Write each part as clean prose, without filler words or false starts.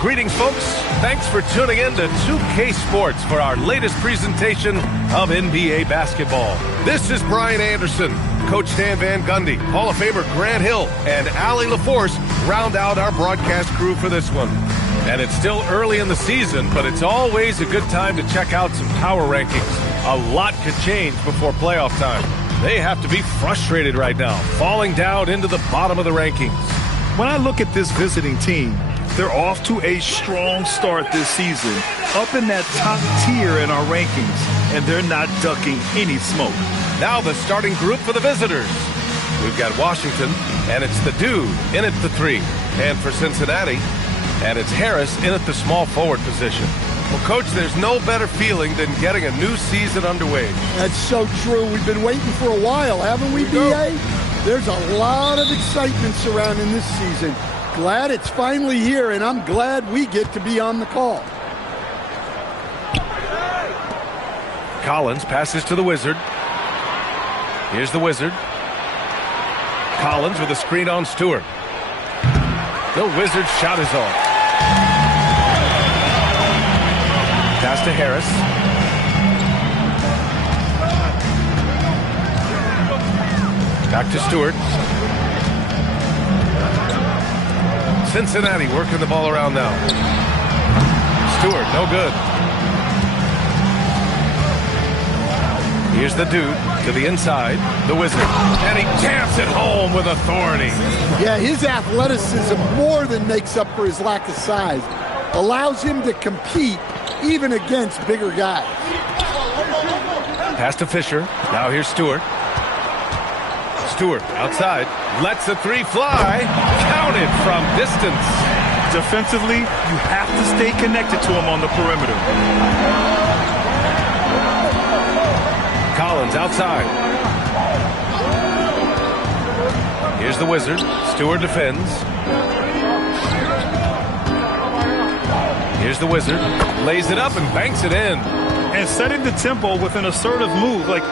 Greetings, folks. Thanks for tuning in to 2K Sports for our latest presentation of NBA basketball. This is Brian Anderson. Coach Dan Van Gundy, Hall of Famer Grant Hill, and Allie LaForce round out our broadcast crew for this one. And it's still early in the season, but it's always a good time to check out some power rankings. A lot could change before playoff time. They have to be frustrated right now, falling down into the bottom of the rankings. When I look at this visiting team, they're off to a strong start this season, up in that top tier in our rankings, and they're not ducking any smoke. Now the starting group for the visitors. We've got Washington, and it's the dude in at the 3. And for Cincinnati, and it's Harris in at the small forward position. Well, Coach, there's no better feeling than getting a new season underway. That's so true. We've been waiting for a while, haven't we, B.A.? There's a lot of excitement surrounding this season. Glad it's finally here, and I'm glad we get to be on the call. Collins passes to the Wizard. Here's the Wizard. Collins with a screen on Stewart. The Wizard's shot is off. Pass to Harris. Back to Stewart. Cincinnati working the ball around now. Stewart, no good. Here's the dude to the inside, the Wizard. And he jams it home with authority. Yeah, his athleticism more than makes up for his lack of size. Allows him to compete even against bigger guys. Pass to Fisher. Now here's Stewart. Stewart outside, lets the 3 fly, counted from distance. Defensively, you have to stay connected to him on the perimeter. Collins outside. Here's the Wizard. Stewart defends. Here's the Wizard. Lays it up and banks it in. And setting the tempo with an assertive move. Like,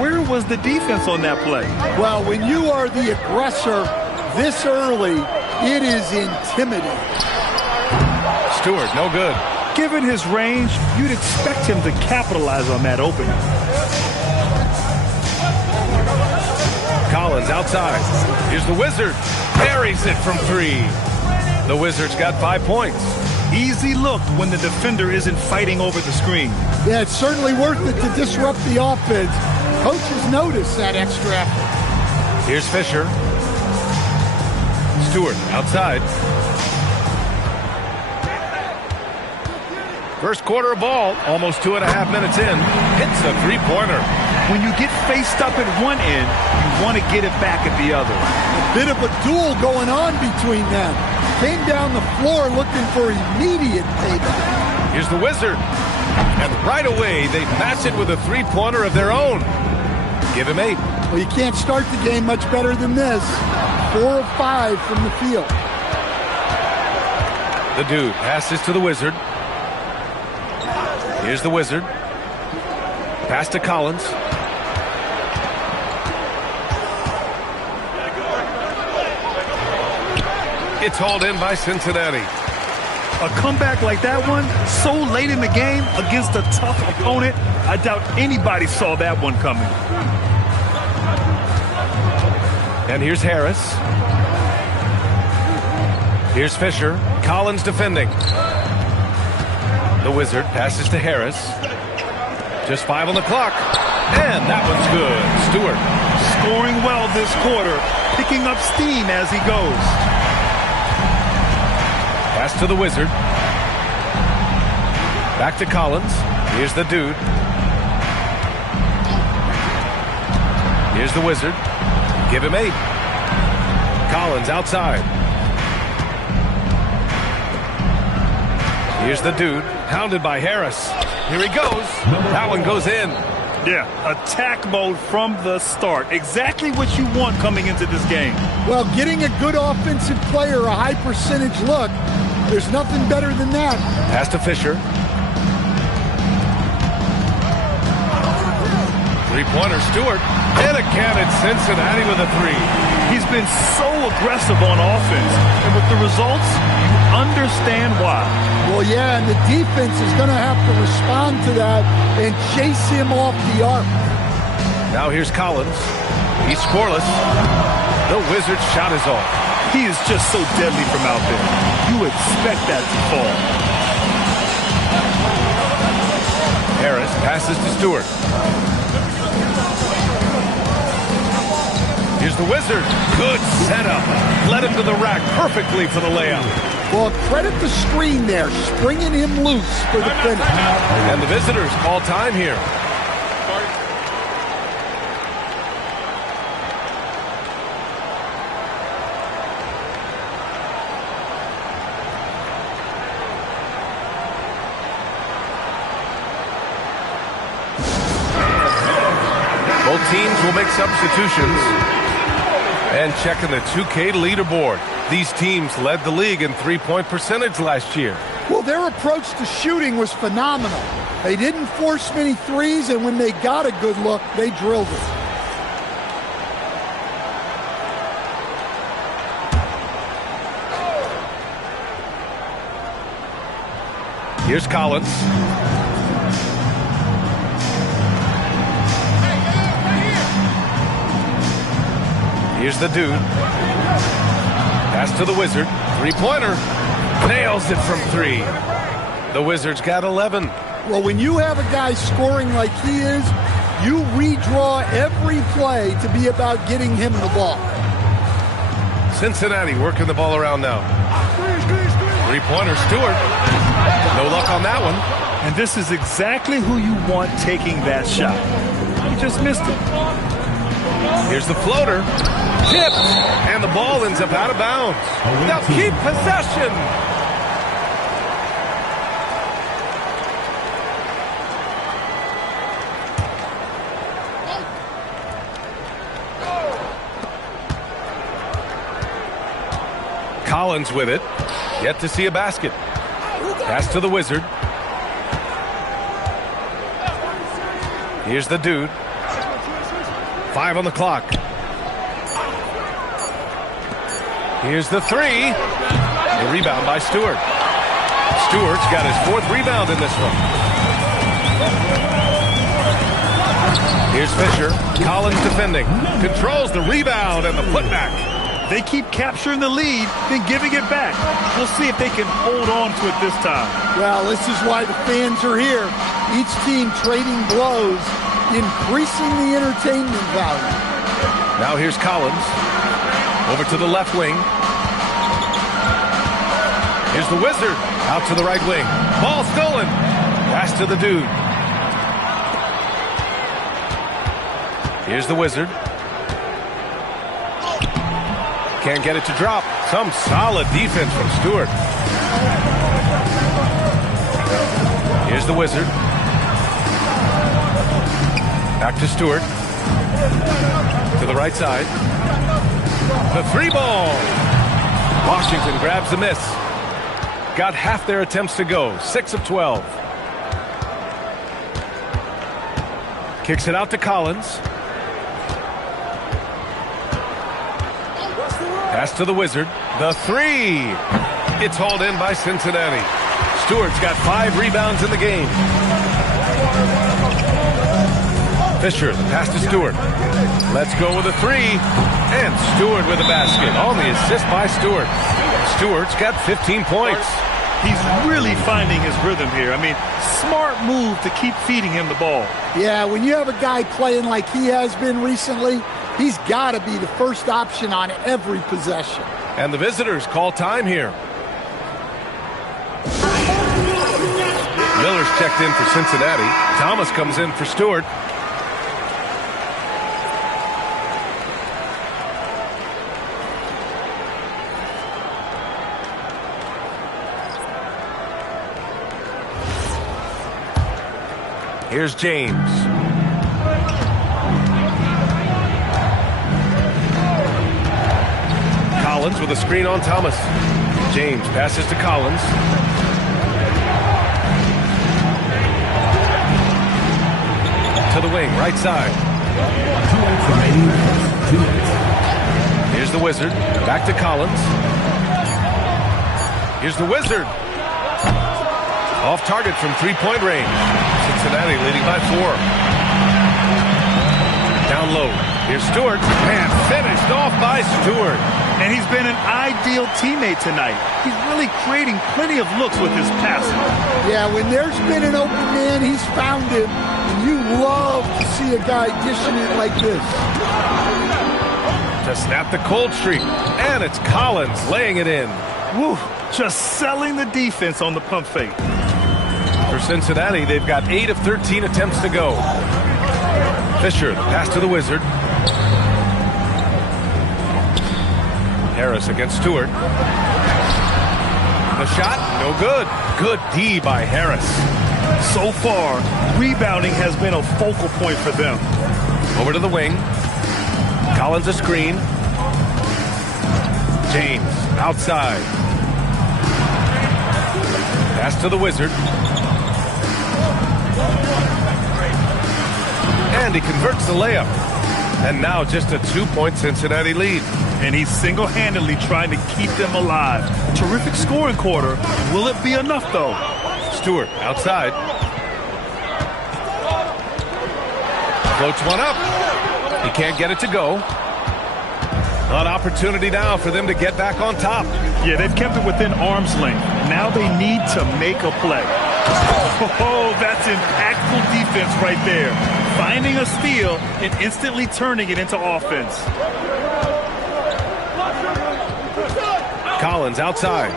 where was the defense on that play? Well, when you are the aggressor this early, it is intimidating. Stewart, no good. Given his range, you'd expect him to capitalize on that opening. Collins outside. Here's the Wizard. Buries it from 3. The Wizard's got 5 points. Easy look when the defender isn't fighting over the screen. Yeah, it's certainly worth it to disrupt the offense. Coaches notice that extra effort. Here's Fisher. Stewart outside. First quarter of ball, almost 2.5 minutes in. Hits a 3-pointer. When you get faced up at one end, you want to get it back at the other. A bit of a duel going on between them. Came down the floor looking for immediate payback. Here's the Wizard. And right away, they match it with a 3-pointer of their own. Give him 8. Well, you can't start the game much better than this. 4 of 5 from the field. The dude passes to the Wizard. Here's the Wizard. Pass to Collins. It's hauled in by Cincinnati. A comeback like that one, so late in the game against a tough opponent, I doubt anybody saw that one coming. And here's Harris. Here's Fisher. Collins defending. The Wizard passes to Harris. Just 5 on the clock. And that one's good. Stewart. Scoring well this quarter, picking up steam as he goes. Pass to the Wizard. Back to Collins. Here's the dude. Here's the Wizard. Give him 8. Collins outside. Here's the dude. Hounded by Harris. Here he goes. That one goes in. Yeah, attack mode from the start. Exactly what you want coming into this game. Well, getting a good offensive player a high percentage look, there's nothing better than that. Pass to Fisher. Three-pointer, Stewart. And again, it's Cincinnati with a three. He's been so aggressive on offense, and with the results, you understand why. Well, yeah, and the defense is going to have to respond to that and chase him off the arc. Now here's Collins. He's scoreless. The Wizards' shot is off. He is just so deadly from out there. You expect that to fall. Harris passes to Stewart. Here's the Wizards. Good setup. Led him to the rack perfectly for the layup. Well, credit the screen there, springing him loose for the finish. And the visitors call time here. Both teams will make substitutions. And checking the 2K leaderboard. These teams led the league in three-point percentage last year. Well, their approach to shooting was phenomenal. They didn't force many threes, and when they got a good look, they drilled it. Here's Collins. Here's the dude. Pass to the Wizard. Three-pointer. Nails it from three. The Wizards got 11. Well, when you have a guy scoring like he is, you redraw every play to be about getting him the ball. Cincinnati working the ball around now. Three-pointer, Stewart. No luck on that one. And this is exactly who you want taking that shot. He just missed it. Here's the floater. Tipped. And the ball ends up out of bounds. They'll keep possession. Collins with it. Yet to see a basket. Pass to the Wizard. Here's the dude. 5 on the clock. Here's the three. The rebound by Stewart. Stewart's got his 4th rebound in this one. Here's Fisher. Collins defending. Controls the rebound and the putback. They keep capturing the lead, then giving it back. We'll see if they can hold on to it this time. Well, this is why the fans are here. Each team trading blows, increasing the entertainment value. Now here's Collins. Over to the left wing. Here's the Wizard. Out to the right wing. Ball stolen. Pass to the dude. Here's the Wizard. Can't get it to drop. Some solid defense from Stewart. Here's the Wizard. Back to Stewart. To the right side. The three ball. Washington grabs the miss. Got half their attempts to go. 6 of 12. Kicks it out to Collins. Pass to the Wizard. The three. It's hauled in by Cincinnati. Stewart's got 5 rebounds in the game. Fisher, the pass to Stewart. Let's go with a three. And Stewart with a basket. On the assist by Stewart. Stewart's got 15 points. He's really finding his rhythm here. I mean, smart move to keep feeding him the ball. Yeah, when you have a guy playing like he has been recently, he's got to be the first option on every possession. And the visitors call time here. Miller's checked in for Cincinnati. Thomas comes in for Stewart. Here's James. Collins with a screen on Thomas. James passes to Collins. To the wing, right side. Here's the Wizard. Back to Collins. Here's the Wizard. Off target from three-point range. Cincinnati leading by 4. Down low. Here's Stewart. And finished off by Stewart. And he's been an ideal teammate tonight. He's really creating plenty of looks with his passing. Yeah, when there's been an open man, he's found him. And you love to see a guy dishing it like this. To snap the cold streak. And it's Collins laying it in. Woo, just selling the defense on the pump fake. For Cincinnati, they've got 8 of 13 attempts to go. Fisher, the pass to the Wizard. Harris against Stewart. The shot, no good. Good D by Harris. So far, rebounding has been a focal point for them. Over to the wing. Collins a screen. James outside. Pass to the Wizard. And he converts the layup. And now just a 2-point Cincinnati lead. And he's single-handedly trying to keep them alive. Terrific scoring quarter. Will it be enough, though? Stewart outside. Floats one up. He can't get it to go. An opportunity now for them to get back on top. Yeah, they've kept it within arm's length. Now they need to make a play. Oh, that's impactful defense right there. Finding a steal and instantly turning it into offense. Collins outside.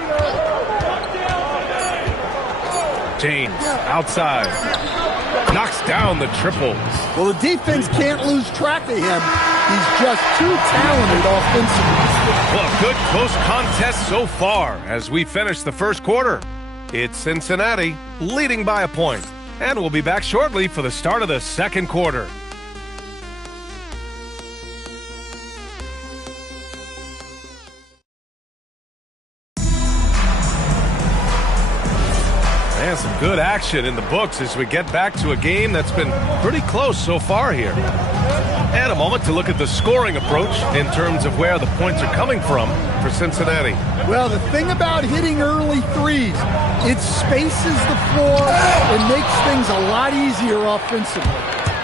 James outside. Knocks down the triple. Well, the defense can't lose track of him. He's just too talented offensively. Well, a good close contest so far as we finish the first quarter. It's Cincinnati leading by a point. And we'll be back shortly for the start of the second quarter. And some good action in the books as we get back to a game that's been pretty close so far here. And a moment to look at the scoring approach in terms of where the points are coming from for Cincinnati. Well, the thing about hitting early threes, it spaces the floor and makes things a lot easier offensively.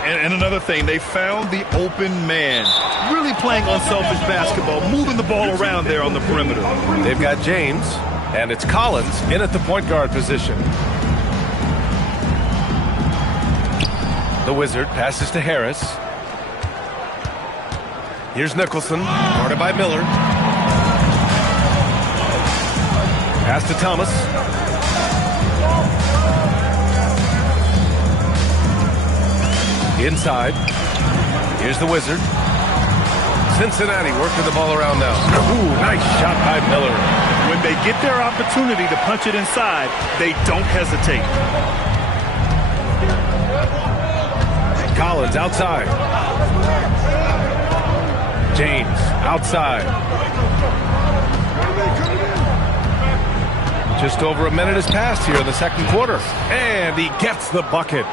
And another thing, they found the open man. Really playing unselfish basketball, moving the ball around there on the perimeter. They've got James, and it's Collins in at the point guard position. The Wizard passes to Harris. Here's Nicholson, guarded by Miller. Pass to Thomas. Inside. Here's the Wizard. Cincinnati working the ball around now. Ooh, nice shot by Miller. When they get their opportunity to punch it inside, they don't hesitate. Collins outside. James outside. Just over a minute has passed here in the second quarter. And he gets the bucket.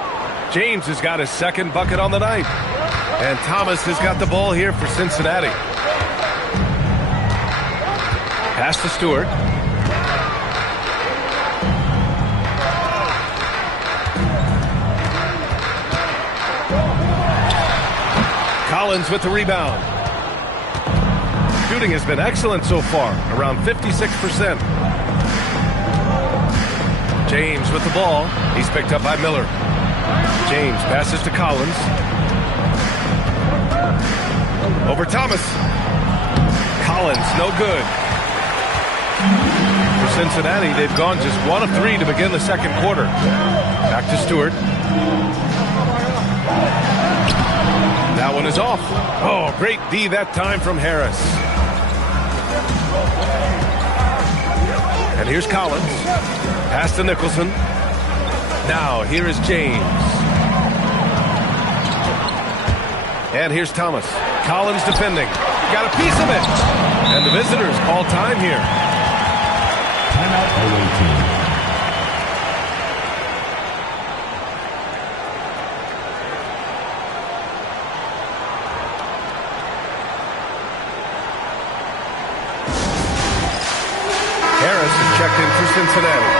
James has got his second bucket on the night. And Thomas has got the ball here for Cincinnati. Pass to Stewart. Collins with the rebound. Shooting has been excellent so far, around 56%. James with the ball. He's picked up by Miller. James passes to Collins. Over Thomas. Collins, no good. For Cincinnati, they've gone just 1 of 3 to begin the second quarter. Back to Stewart. That one is off. Oh, great D that time from Harris. And here's Collins. Pass to Nicholson. Now, here is James. And here's Thomas. Collins defending. Got a piece of it. And the visitors call time here. Timeout away team. Harris is checked in for Cincinnati.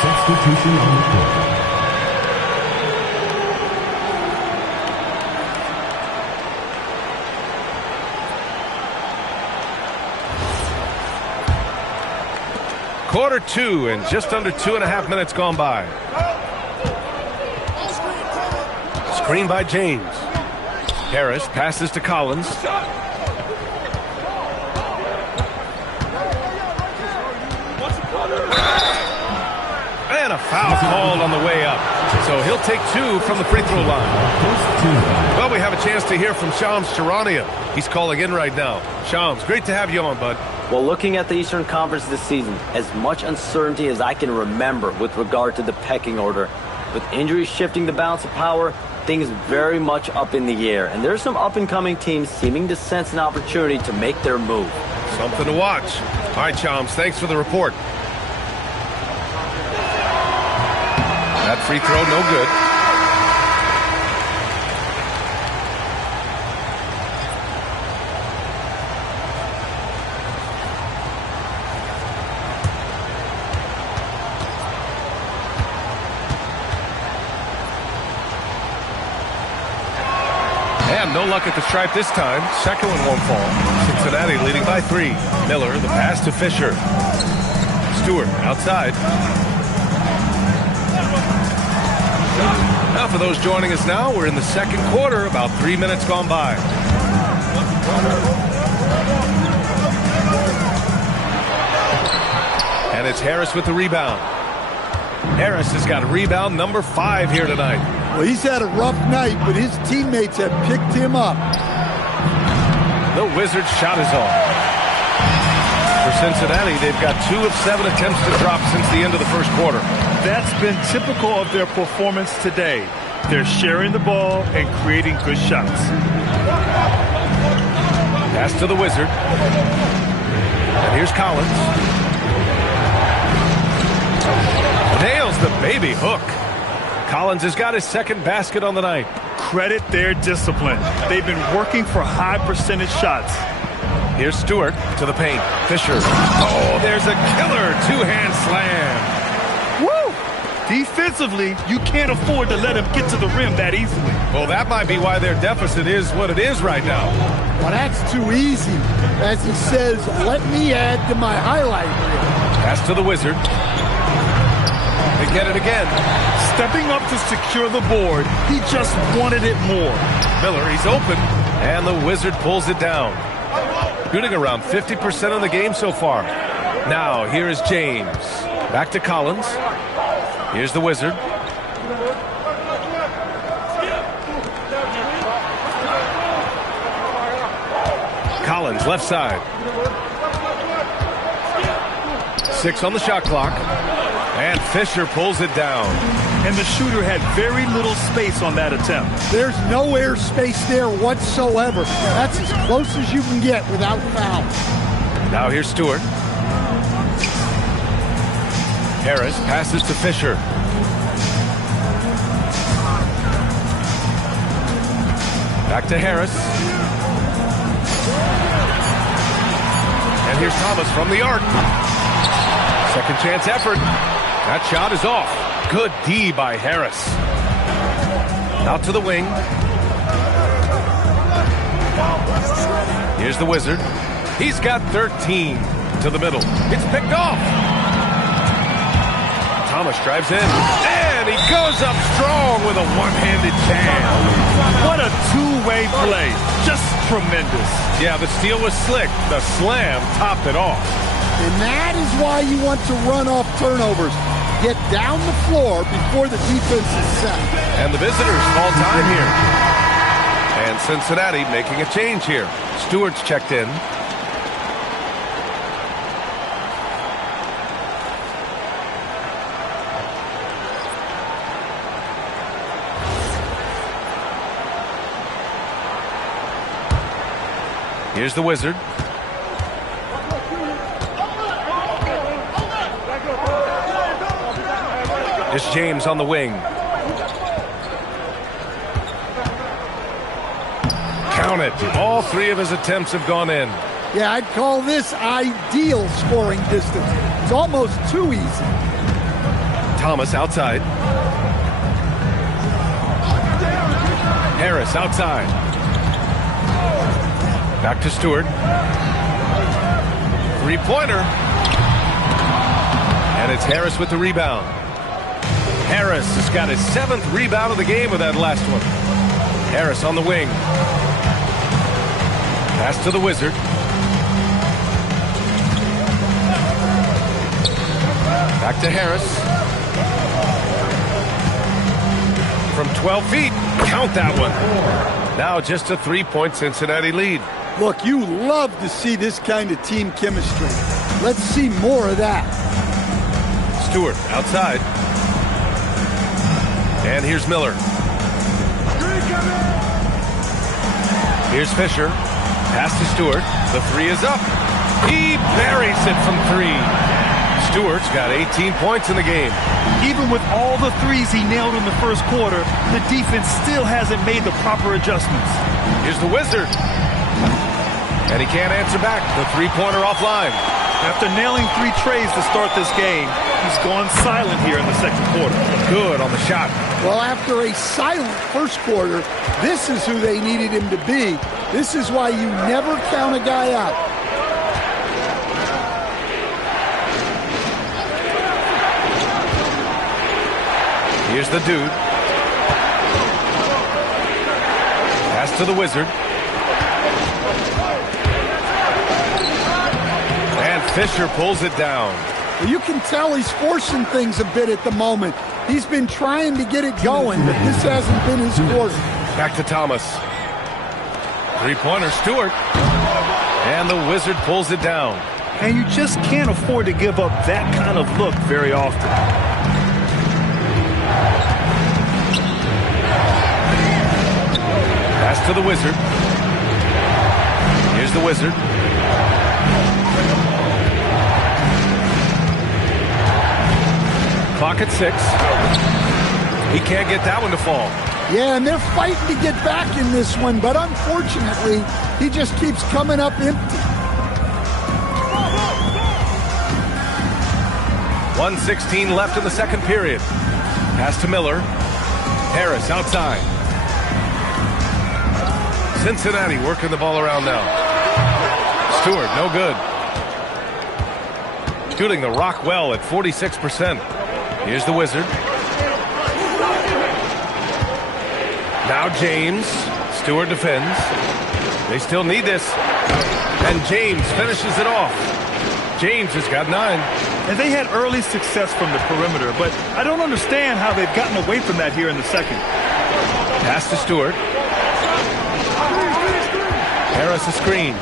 Substitution on the court. Quarter 2 and just under 2.5 minutes gone by. Screen by James. Harris passes to Collins. And a foul called on the way up. So he'll take 2 from the free throw line. Well, we have a chance to hear from Shams Charania. He's calling in right now. Shams, great to have you on, bud. Well, looking at the Eastern Conference this season, as much uncertainty as I can remember with regard to the pecking order. With injuries shifting the balance of power, things very much up in the air. And there's some up-and-coming teams seeming to sense an opportunity to make their move. Something to watch. All right, Shams, thanks for the report. That free throw, no good. And no luck at the stripe this time. Second one won't fall. Cincinnati leading by 3. Miller, the pass to Fisher. Stewart outside. Now for those joining us now, we're in the second quarter, about 3 minutes gone by. And it's Harris with the rebound. Harris has got rebound number 5 here tonight. Well, he's had a rough night, but his teammates have picked him up. The Wizards' shot is off. For Cincinnati, they've got 2 of 7 attempts to drop since the end of the first quarter. That's been typical of their performance today. They're sharing the ball and creating good shots. Pass to the Wizard. And here's Collins. Nails the baby hook. Collins has got his second basket on the night. Credit their discipline. They've been working for high percentage shots. Here's Stewart to the paint. Fisher. Oh, there's a killer two-hand slam. Woo! Defensively, you can't afford to let him get to the rim that easily. Well, that might be why their deficit is what it is right now. Well, that's too easy. As he says, let me add to my highlight reel. Pass to the Wizard. They get it again. Stepping up to secure the board, he just wanted it more. Miller, he's open, and the Wizard pulls it down. Shooting around 50% of the game so far. Now, here is James. Back to Collins. Here's the Wizard. Collins, left side. 6 on the shot clock. And Fisher pulls it down. And the shooter had very little space on that attempt. There's no air space there whatsoever. That's as close as you can get without foul. Now here's Stewart. Harris passes to Fisher. Back to Harris. And here's Thomas from the arc. Second chance effort. That shot is off. Good D by Harris. Out to the wing. Here's the Wizard. He's got 13 to the middle. It's picked off. Thomas drives in. And he goes up strong with a one-handed jam. What a two-way play. Just tremendous. Yeah, the steal was slick. The slam topped it off. And that is why you want to run off turnovers. Get down the floor before the defense is set. And the visitors call time here. And Cincinnati making a change here. Stewart's checked in. Here's the Wizard. It's James on the wing. Count it. All 3 of his attempts have gone in. Yeah, I'd call this ideal scoring distance. It's almost too easy. Thomas outside. Harris outside. Back to Stewart. Three-pointer. And it's Harris with the rebound. Harris has got his 7th rebound of the game with that last one. Harris on the wing. Pass to the Wizard. Back to Harris. From 12 feet. Count that one. Now just a 3-point Cincinnati lead. Look, you love to see this kind of team chemistry. Let's see more of that. Stewart outside. And here's Miller. Here's Fisher. Pass to Stewart. The three is up. He buries it from 3. Stewart's got 18 points in the game. Even with all the threes he nailed in the first quarter, the defense still hasn't made the proper adjustments. Here's the Wizard. And he can't answer back. The three-pointer offline. After nailing 3 trays to start this game, he's gone silent here in the second quarter. Good on the shot. Well, after a silent first quarter, this is who they needed him to be. This is why you never count a guy out. Here's the dude. Pass to the Wizard. And Fisher pulls it down. Well, you can tell he's forcing things a bit at the moment. He's been trying to get it going, but this hasn't been his quarter. Back to Thomas. Three-pointer, Stewart. And the Wizard pulls it down. And you just can't afford to give up that kind of look very often. Pass to the Wizard. Here's the Wizard. Clock at 6. He can't get that one to fall. Yeah, and they're fighting to get back in this one, but unfortunately, he just keeps coming up empty. 1:16 left in the second period. Pass to Miller. Harris outside. Cincinnati working the ball around now. Stewart, no good. Shooting the rock well at 46%. Here's the Wizard. Now James. Stewart defends. They still need this. And James finishes it off. James has got 9. And they had early success from the perimeter, but I don't understand how they've gotten away from that here in the second. Pass to Stewart. Harris a screen.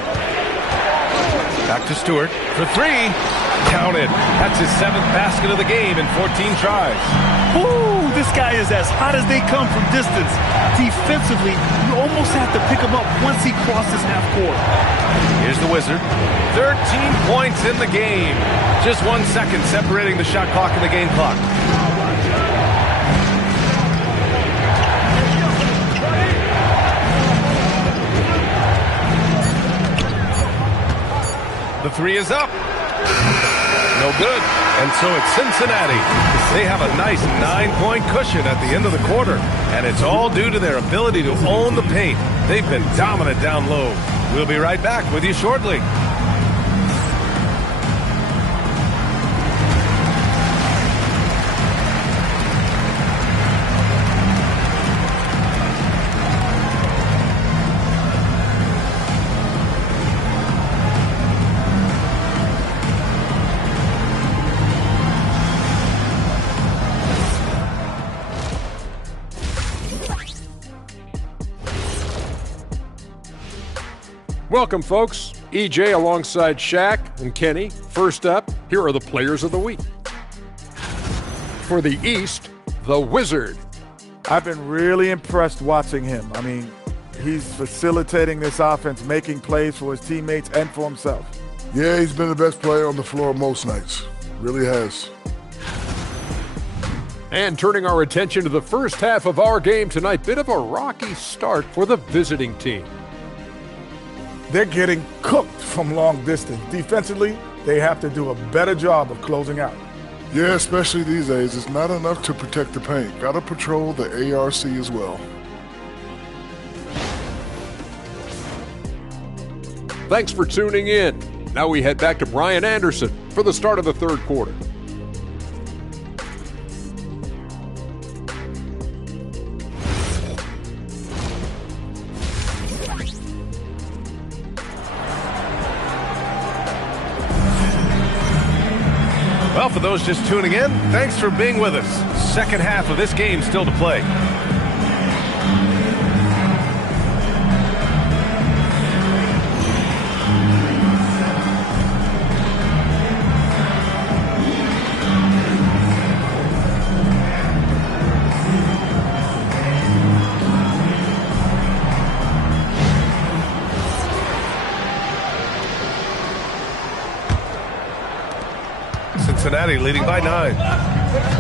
Back to Stewart for 3. Counted. That's his 7th basket of the game in 14 tries. Ooh, this guy is as hot as they come from distance. Defensively, you almost have to pick him up once he crosses half court. Here's the Wizard. 13 points in the game. Just 1 second separating the shot clock and the game clock. The 3 is up. No good. And so it's Cincinnati. They have a nice 9-point cushion at the end of the quarter. And it's all due to their ability to own the paint. They've been dominant down low. We'll be right back with you shortly. Welcome, folks. EJ alongside Shaq and Kenny. First up, here are the players of the week. For the East, the Wizard. I've been really impressed watching him. I mean, he's facilitating this offense, making plays for his teammates and for himself. Yeah, he's been the best player on the floor most nights. Really has. And turning our attention to the first half of our game tonight, bit of a rocky start for the visiting team. they're getting cooked from long distance. Defensively, they have to do a better job of closing out. Yeah, especially these days. It's not enough to protect the paint. Got to patrol the ARC as well. Thanks for tuning in. Now we head back to Brian Anderson for the start of the third quarter. Well, for those just tuning in, thanks for being with us. Second half of this game still to play. Cincinnati leading by 9.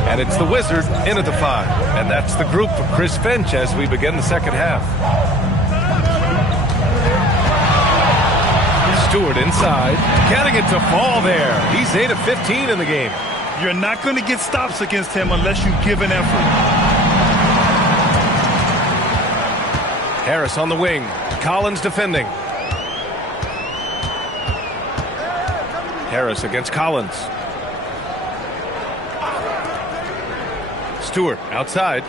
And it's the Wizards in at the 5. And that's the group for Chris Finch as we begin the second half. Stewart inside, getting it to fall there. He's 8 of 15 in the game. You're not going to get stops against him unless you give an effort. Harris on the wing. Collins defending. Harris against Collins. Stewart outside.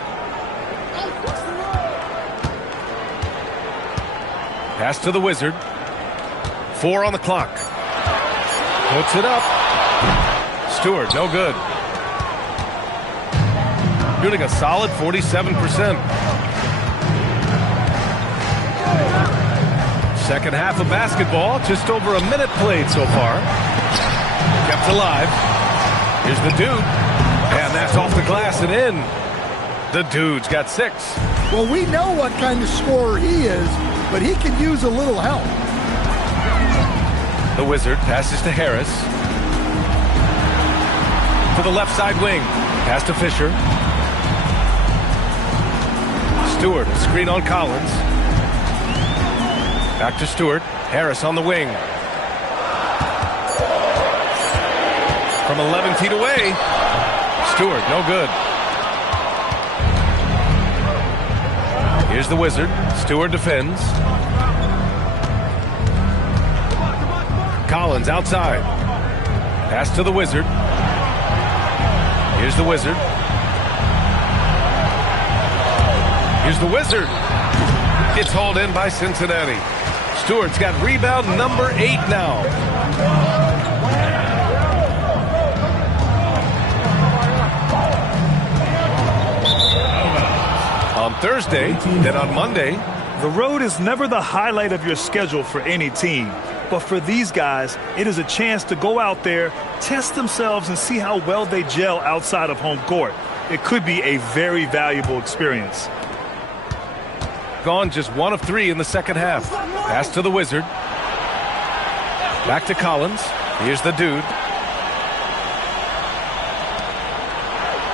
Pass to the Wizard. 4 on the clock. Puts it up. Stewart, no good. Shooting a solid 47%. Second half of basketball, just over a minute played so far. Kept alive. Here's the Dude. And that's off the glass and in. The Dude's got 6. Well, we know what kind of scorer he is, but he can use a little help. The Wizard passes to Harris. To the left side wing. Pass to Fisher. Stewart, a screen on Collins. Back to Stewart. Harris on the wing. From 11 feet away. Stewart, no good. Here's the Wizard. Stewart defends. Collins outside. Pass to the Wizard. Here's the Wizard. Here's the Wizard. It's hauled in by Cincinnati. Stewart's got rebound number 8 now. On Thursday, then on Monday. The road is never the highlight of your schedule for any team. But for these guys, it is a chance to go out there, test themselves, and see how well they gel outside of home court. It could be a very valuable experience. Gone just 1 of 3 in the second half. Pass to the Wizard. Back to Collins. Here's the Dude.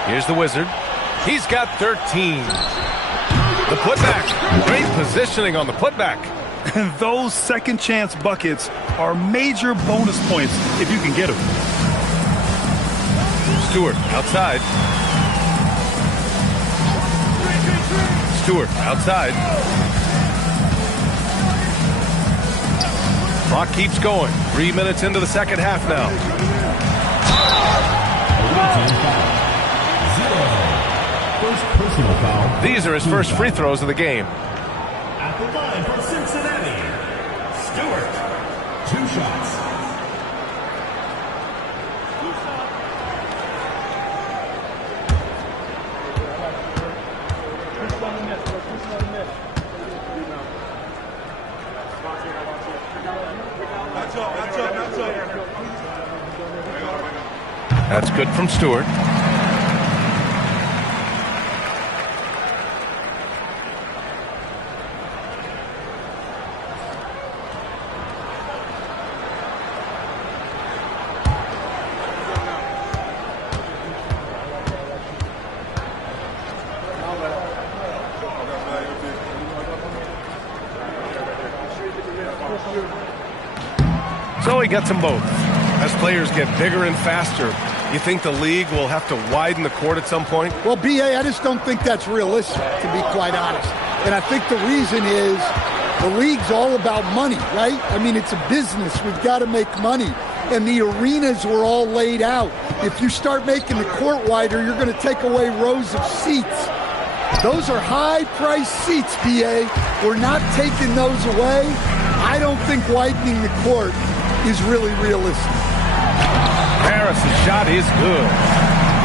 Here's the Wizard. He's got 13. The putback. Great positioning on the putback. And those second chance buckets are major bonus points if you can get them. Stewart outside. Stewart outside. Clock keeps going. 3 minutes into the second half now. First personal foul. These are his first free throws of the game. At the line for Cincinnati, Stewart. 2 shots. That's good from Stewart. he gets them both. As players get bigger and faster, you think the league will have to widen the court at some point? Well, B.A., I just don't think that's realistic, to be quite honest. And I think the reason is the league's all about money, right? I mean, it's a business. We've got to make money. And the arenas were all laid out. If you start making the court wider, you're going to take away rows of seats. Those are high-priced seats, B.A. We're not taking those away. I don't think widening the court is really realistic. Harris's shot is good.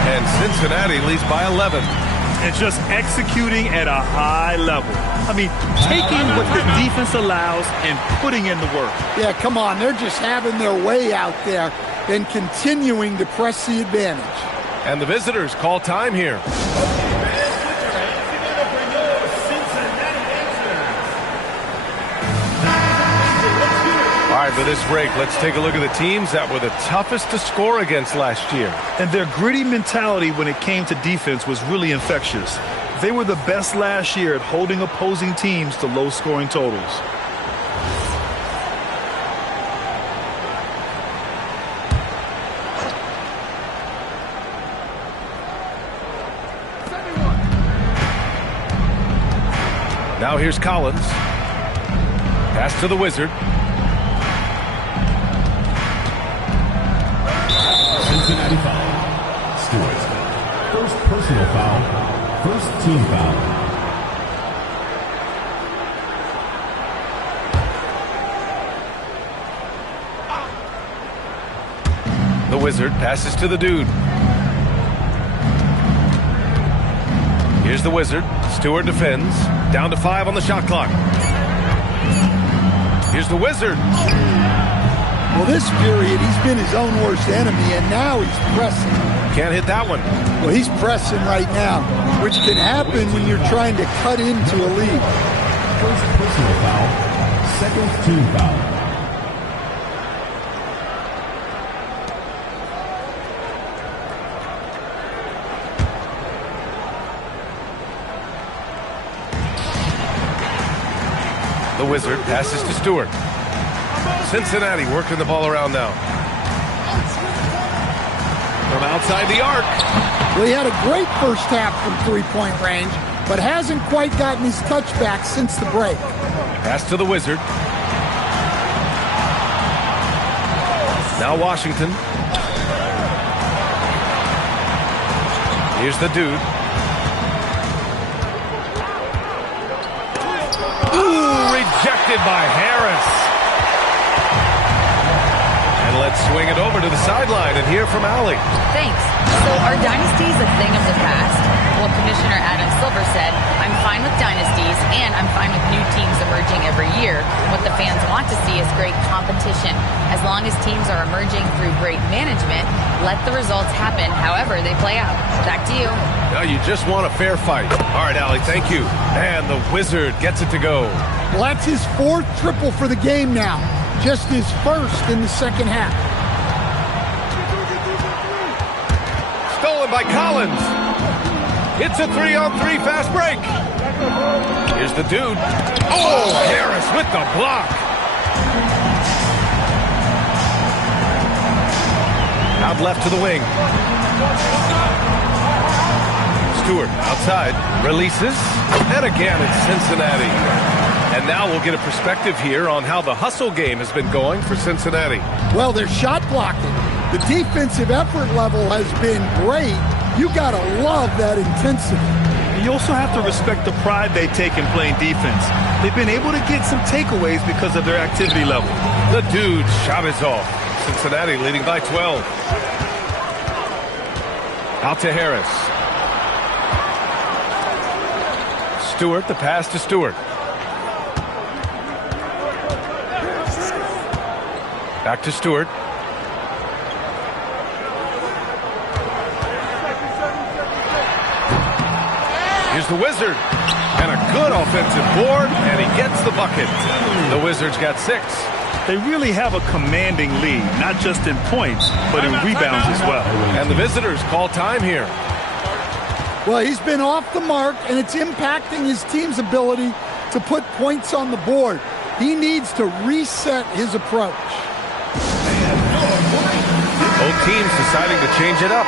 And Cincinnati leads by 11. And just executing at a high level. I mean, taking what the defense allows and putting in the work. Yeah, come on. They're just having their way out there and continuing to press the advantage. And the visitors call time here. All right, for this break, let's take a look at the teams that were the toughest to score against last year. And their gritty mentality when it came to defense was really infectious. They were the best last year at holding opposing teams to low-scoring totals. Now here's Collins. Pass to the Wizard. Cincinnati foul. Stewart. First personal foul. First team foul. The Wizard passes to the Dude. Here's the Wizard. Stewart defends. Down to 5 on the shot clock. Here's the Wizard. Well, this period, he's been his own worst enemy, and now he's pressing. Can't hit that one. Well, he's pressing right now, which can happen when you're trying to cut into a lead. First personal foul. Second team foul. The Wizard passes to Stewart. Cincinnati working the ball around now. From outside the arc. Well, he had a great first half from three-point range, but hasn't quite gotten his touchback since the break. Pass to the Wizard. Now Washington. Here's the Dude. Ooh, rejected by Harris. And let's swing it over to the sideline and hear from Allie. Thanks. So are dynasties a thing of the past? Well, Commissioner Adam Silver said, I'm fine with dynasties and I'm fine with new teams emerging every year. What the fans want to see is great competition. As long as teams are emerging through great management, let the results happen however they play out. Back to you. Now you just want a fair fight. All right, Allie, thank you. And the Wizard gets it to go. Well, that's his fourth triple for the game now. Just his first in the second half. Stolen by Collins. It's a 3-on-3 fast break. Here's the Dude. Oh, Harris with the block. Out left to the wing. Stewart outside. Releases. And again, it's Cincinnati. And now we'll get a perspective here on how the hustle game has been going for Cincinnati. Well, they're shot blocking. The defensive effort level has been great. You got to love that intensity. And you also have to respect the pride they take in playing defense. They've been able to get some takeaways because of their activity level. The Dude shot is off. Cincinnati leading by 12. Out to Harris. Stewart, the pass to Stewart. Back to Stewart. Here's the Wizard. And a good offensive board, and he gets the bucket. The Wizards got 6. They really have a commanding lead, not just in points, but in rebounds as well. And the visitors call time here. Well, he's been off the mark, and it's impacting his team's ability to put points on the board. He needs to reset his approach. teams deciding to change it up.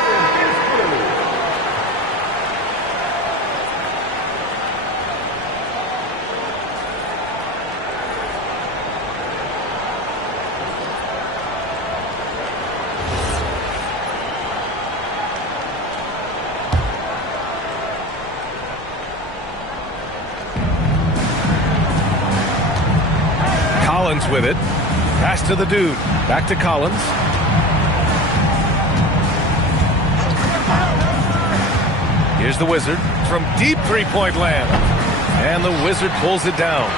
Collins with it. Pass to the dude. Back to Collins. Here's the Wizard from deep three-point land. And the Wizard pulls it down.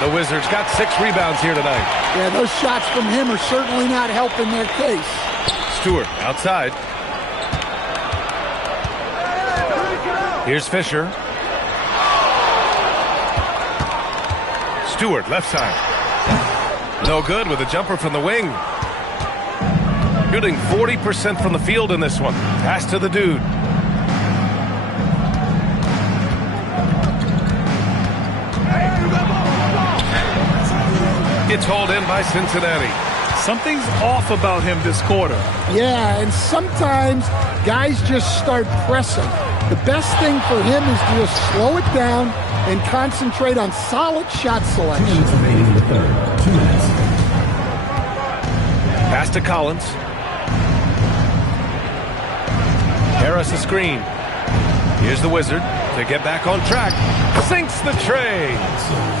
The Wizards got 6 rebounds here tonight. Yeah, those shots from him are certainly not helping their case. Stewart outside. Here's Fisher. Stewart left side. No good with a jumper from the wing. Shooting 40% from the field in this one. Pass to the dude. Gets hauled in by Cincinnati. Something's off about him this quarter. Yeah, and sometimes guys just start pressing. The best thing for him is to just slow it down and concentrate on solid shot selection. 2 minutes remaining in the third. 2 minutes. Pass to Collins. Harris a screen. Here's the Wizard to get back on track. Sinks the tray.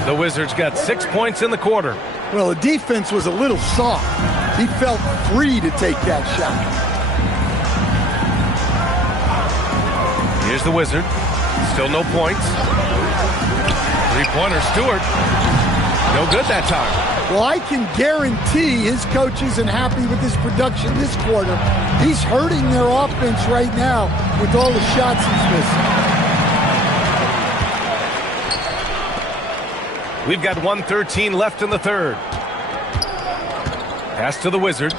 The Wizards got 6 points in the quarter. Well, the defense was a little soft. He felt free to take that shot. Here's the Wizard. Still no points. Three-pointer, Stewart. No good that time. Well, I can guarantee his coach isn't happy with his production this quarter. He's hurting their offense right now with all the shots he's missing. We've got 1:13 left in the third. Pass to the Wizard.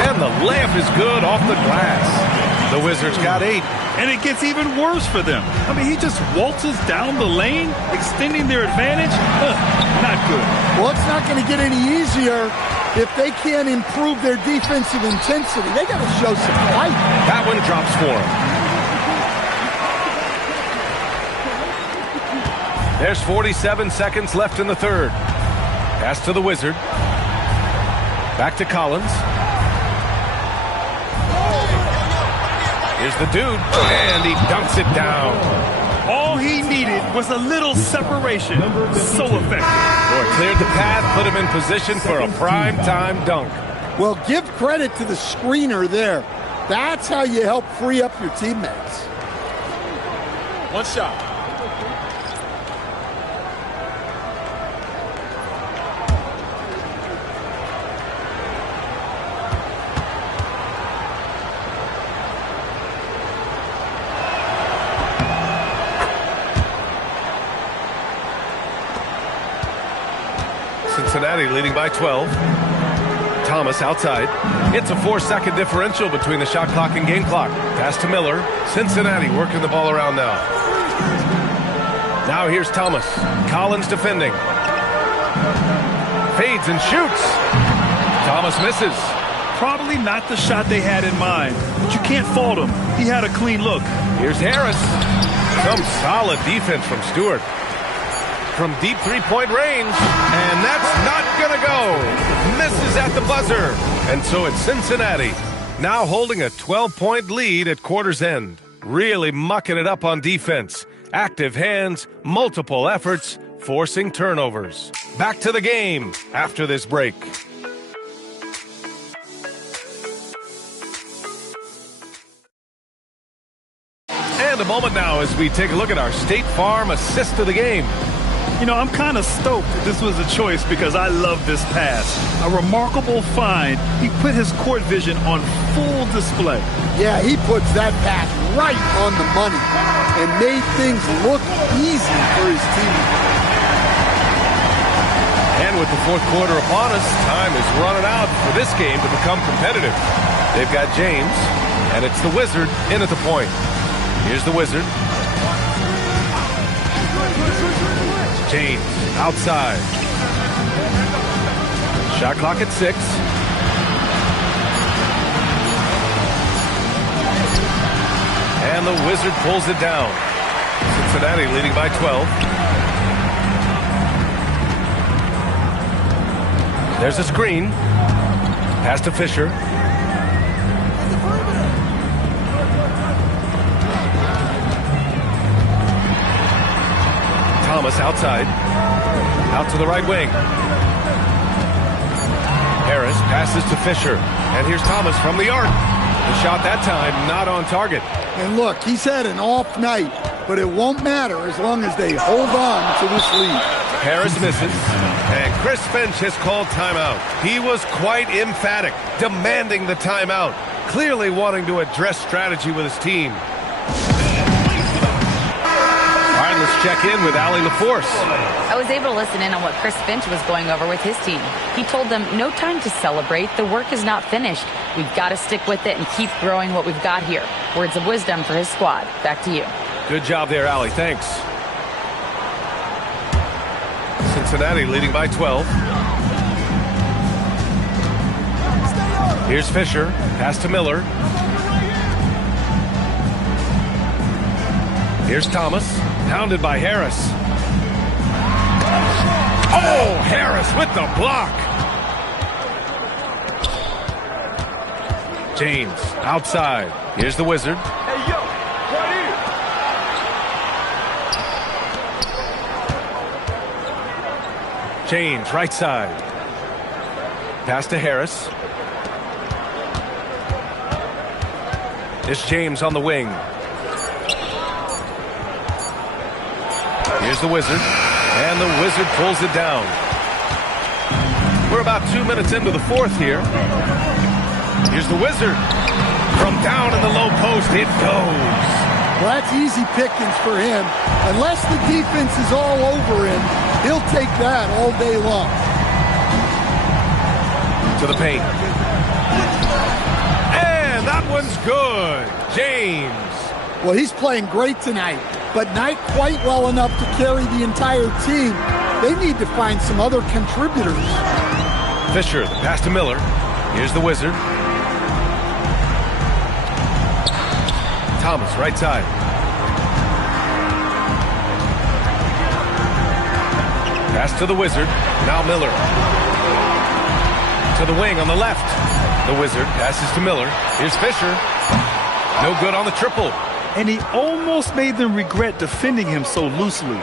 And the layup is good off the glass. The Wizards got 8. And it gets even worse for them. I mean, he just waltzes down the lane, extending their advantage. Not good. Well, it's not going to get any easier if they can't improve their defensive intensity. They got to show some fight. That one drops for him. There's 47 seconds left in the third. Pass to the Wizard. Back to Collins. Here's the dude, and he dunks it down. All he needed was a little separation. So effective. Or cleared the path, put him in position for a prime-time dunk. Well, give credit to the screener there. That's how you help free up your teammates. One shot. Cincinnati leading by 12. Thomas outside. It's a 4-second differential between the shot clock and game clock. Pass to Miller. Cincinnati working the ball around now. Now here's Thomas. Collins defending. Fades and shoots. Thomas misses. Probably not the shot they had in mind, but you can't fault him. He had a clean look. Here's Harris. Some solid defense from Stewart. From deep three-point range, and that's not gonna go. Misses at the buzzer, and so it's Cincinnati now holding a 12-point lead at quarter's end. Really mucking it up on defense. Active hands, multiple efforts, forcing turnovers. Back to the game after this break. And a moment now as we take a look at our State Farm assist of the game. You know, I'm kind of stoked that this was a choice because I love this pass. A remarkable find. He put his court vision on full display. Yeah, he puts that pass right on the money and made things look easy for his team. And with the fourth quarter upon us, time is running out for this game to become competitive. They've got James, and it's the Wizard in at the point. Here's the Wizard. James outside. Shot clock at 6. And the Wizard pulls it down. Cincinnati leading by 12. There's a screen. Pass to Fisher. Thomas outside. Out to the right wing. Harris passes to Fisher. And here's Thomas from the arc. The shot that time not on target. And look, he's had an off night, but it won't matter as long as they hold on to this lead. Harris misses. And Chris Finch has called timeout. He was quite emphatic, demanding the timeout, clearly wanting to address strategy with his team. All right, let's check in with Allie LaForce. I was able to listen in on what Chris Finch was going over with his team. He told them, no time to celebrate. The work is not finished. We've got to stick with it and keep growing what we've got here. Words of wisdom for his squad. Back to you. Good job there, Allie. Thanks. Cincinnati leading by 12. Here's Fisher. Pass to Miller. Here's Thomas. Pounded by Harris. Oh, Harris with the block. James outside. Here's the Wizard. Hey, yo, right here. James, right side. Pass to Harris. It's James on the wing. Here's the Wizard. And the Wizard pulls it down. We're about 2 minutes into the fourth here. Here's the Wizard. From down in the low post, it goes. Well, that's easy pickings for him. Unless the defense is all over him, he'll take that all day long. To the paint. And that one's good. James. Well, he's playing great tonight, but not quite well enough to carry the entire team. They need to find some other contributors. Fisher, the pass to Miller. Here's the Wizard. Thomas, right side. Pass to the Wizard. Now Miller. To the wing on the left. The Wizard passes to Miller. Here's Fisher. No good on the triple. And he almost made them regret defending him so loosely.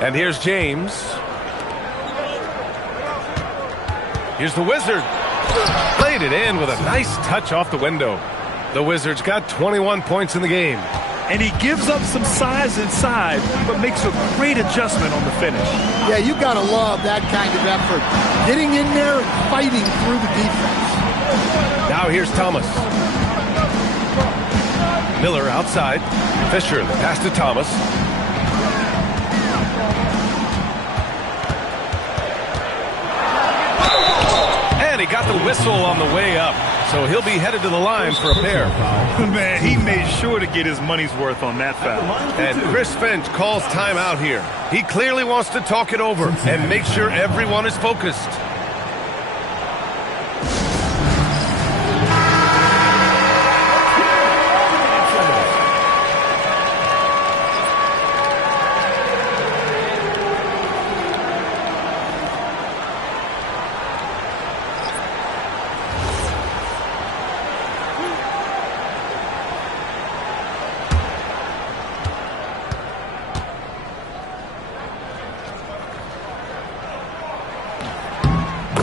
And here's James. Here's the Wizard. Played it in with a nice touch off the window. The Wizards got 21 points in the game. And he gives up some size inside, but makes a great adjustment on the finish. Yeah, you got to love that kind of effort. Getting in there and fighting through the defense. Now here's Thomas. Miller outside. Fisher, the pass to Thomas. And he got the whistle on the way up. So he'll be headed to the line for a pair. Man, he made sure to get his money's worth on that foul. And Chris Finch calls timeout here. He clearly wants to talk it over and make sure everyone is focused.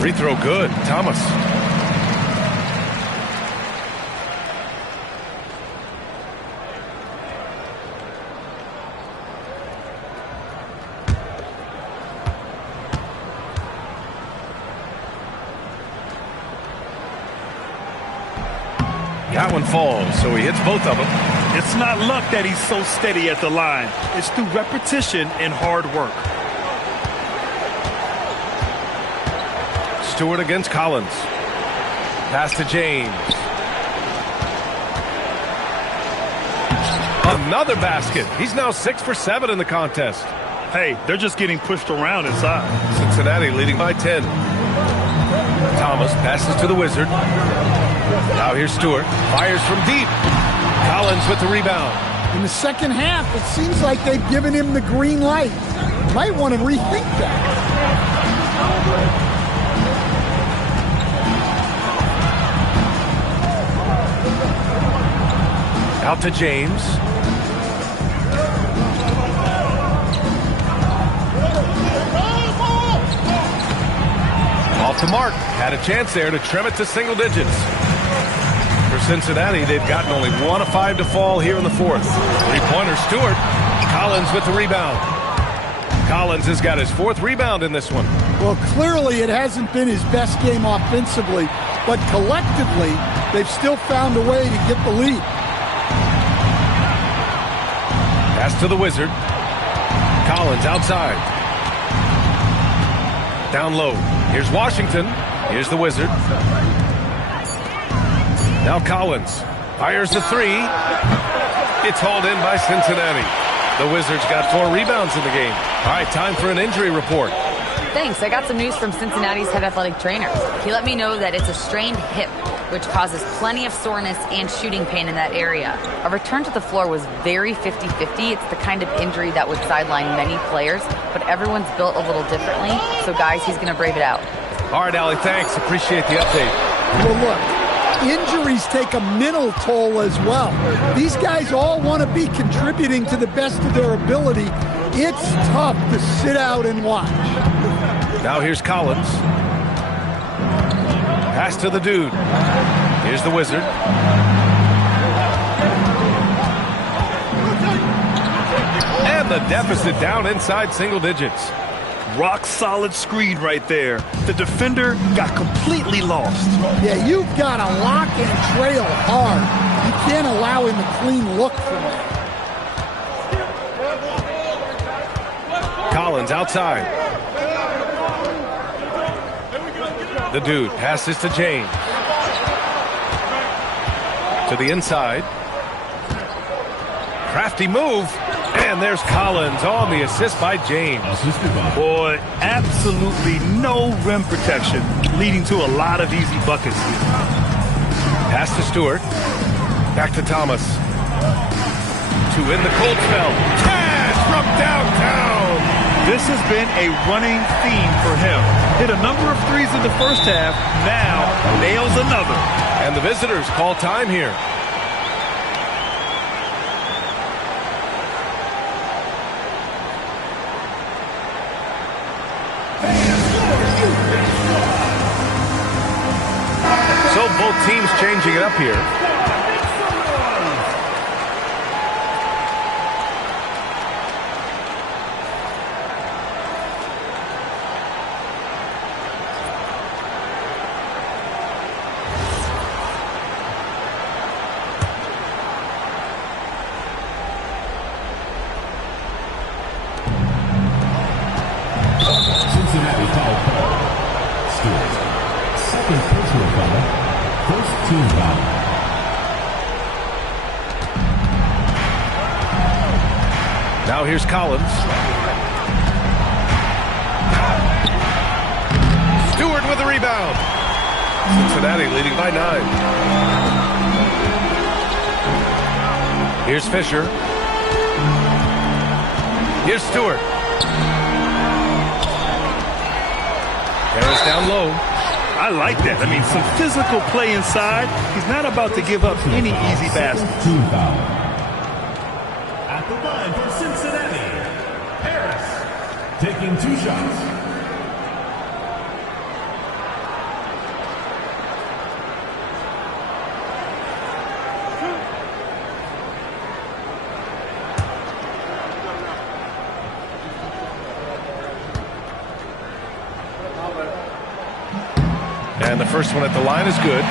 Free throw good. Thomas. That one falls, so he hits both of them. It's not luck that he's so steady at the line. It's through repetition and hard work. Stewart against Collins. Pass to James. Another basket. He's now 6 for 7 in the contest. Hey, they're just getting pushed around inside. Cincinnati leading by 10. Thomas passes to the Wizard. Now here's Stewart. Fires from deep. Collins with the rebound. In the second half, it seems like they've given him the green light. Might want to rethink that. Out to James. Off to Mark. Had a chance there to trim it to single digits. For Cincinnati, they've gotten only 1 of 5 to fall here in the fourth. Three-pointer, Stewart. Collins with the rebound. Collins has got his 4th rebound in this one. Well, clearly it hasn't been his best game offensively, but collectively, they've still found a way to get the lead. Pass to the Wizard. Collins outside. Down low. Here's Washington. Here's the Wizard. Now Collins fires the 3. It's hauled in by Cincinnati. The Wizards got 4 rebounds in the game. All right, time for an injury report. Thanks. I got some news from Cincinnati's head athletic trainer. He let me know that it's a strained hip, which causes plenty of soreness and shooting pain in that area. A return to the floor was very 50-50. It's the kind of injury that would sideline many players, but everyone's built a little differently. So, guys, he's going to brave it out. All right, Allie, thanks. Appreciate the update. Well, look, injuries take a mental toll as well. These guys all want to be contributing to the best of their ability. It's tough to sit out and watch. Now here's Collins. Pass to the dude. Here's the Wizard. And the deficit down inside single digits. Rock solid screen right there. The defender got completely lost. Yeah, you've got to lock and trail hard. You can't allow him a clean look from that. Collins outside. The dude passes to James. To the inside. Crafty move. And there's Collins on the assist by James. Boy, absolutely no rim protection, leading to a lot of easy buckets. Pass to Stewart. Back to Thomas. To win the cold spell. Cash from downtown. This has been a running theme for him. Hit a number of threes in the first half. Now nails another. And the visitors call time here. So both teams changing it up here. Cincinnati foul call. Stewart. Second personal foul. First team foul. Now here's Collins. Stewart with the rebound. Cincinnati leading by 9. Here's Fisher. Here's Stewart. Harris down low. I like that. I mean, some physical play inside. He's not about to give up any easy baskets. Team foul. At the line for Cincinnati, Harris taking 2 shots. And the first one at the line is good.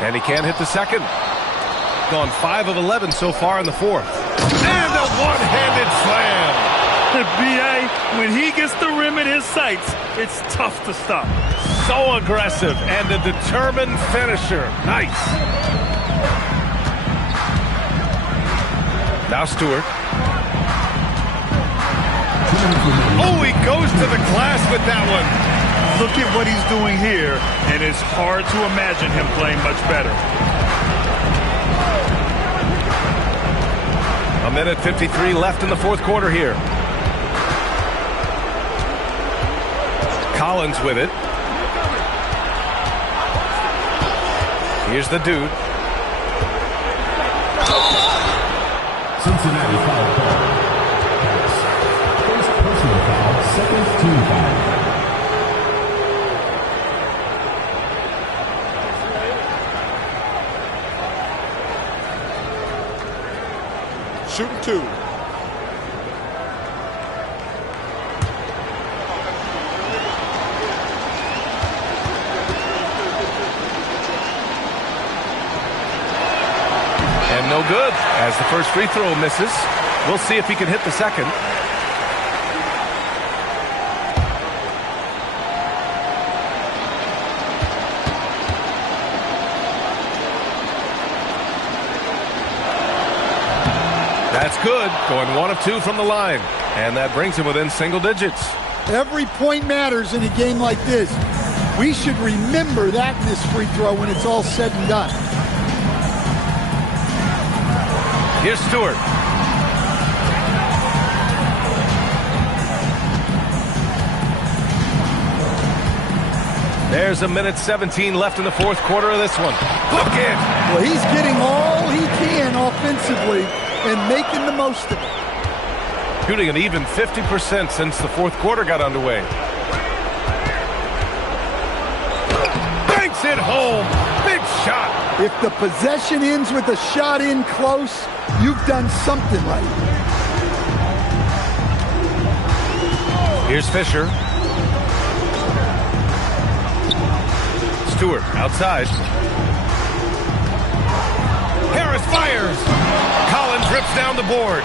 And he can't hit the second. Gone 5 of 11 so far in the fourth. And a one-handed slam. B.A., when he gets the rim in his sights, it's tough to stop. So aggressive and a determined finisher. Nice. Now Stewart. Oh, he goes to the glass with that one. Look at what he's doing here, and it's hard to imagine him playing much better. A minute 53 left in the fourth quarter here. Collins with it. Here's the dude. Cincinnati foul call. First personal foul, second team foul. Shooting two. And no good as the first free throw misses. We'll see if he can hit the second. That's good. Going 1 of 2 from the line. And that brings him within single digits. Every point matters in a game like this. We should remember that in this free throw when it's all said and done. Here's Stewart. There's a minute 17 left in the fourth quarter of this one. Hook it! Well, he's getting all he can offensively and making the most of it. Shooting an even 50% since the fourth quarter got underway. Banks it home! Big shot! If the possession ends with a shot in close, you've done something right. Here's Fisher. Stewart outside. Harris fires. Collins rips down the board.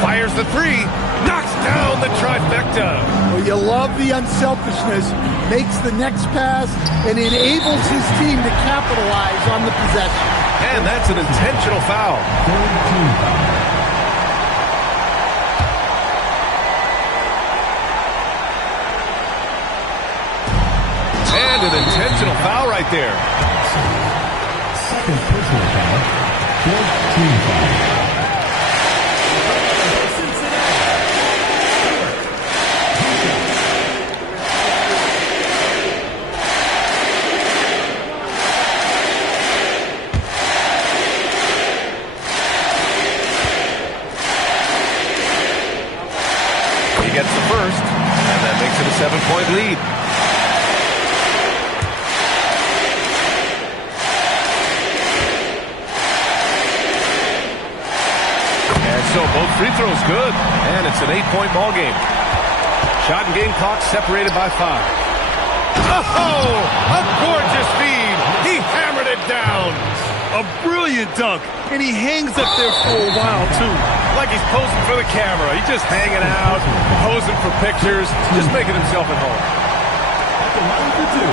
Fires the three. Knocks down the trifecta. Well, you love the unselfishness. Makes the next pass and enables his team to capitalize on the possession. And that's an intentional foul. And an intentional foul right there. Second personal foul, fourth team foul. Gets the first, and that makes it a 7-point lead. And so both free throws good, and it's an 8-point ball game. Shot and game clock separated by 5. Oh, a gorgeous feed. He hammered it down. A brilliant dunk, and he hangs up there for a while, too. Like he's posing for the camera. He's just hanging out, posing for pictures, just making himself at home. At the line for two.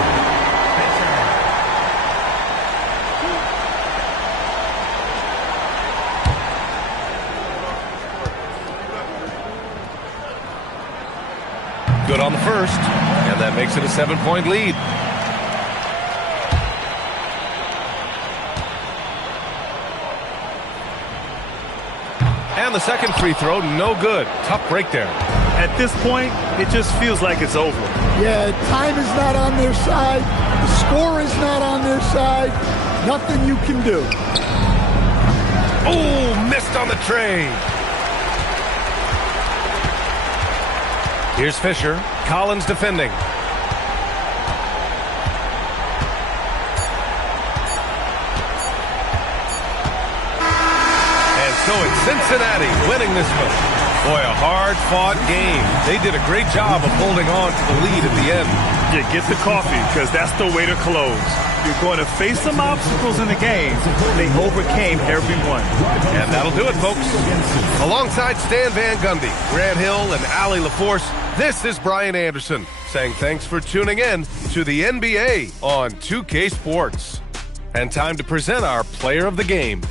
Good on the first, and that makes it a 7-point lead. And the second free throw, no good. Tough break there. At this point, it just feels like it's over. Yeah, time is not on their side. The score is not on their side. Nothing you can do. Oh, missed on the tray. Here's Fisher. Collins defending. And so it's Cincinnati winning this one. Boy, a hard-fought game. They did a great job of holding on to the lead at the end. Yeah, get the coffee, because that's the way to close. You're going to face some obstacles in the game. They overcame every one. And that'll do it, folks. Alongside Stan Van Gundy, Grant Hill, and Allie LaForce, this is Brian Anderson saying thanks for tuning in to the NBA on 2K Sports. And time to present our player of the game.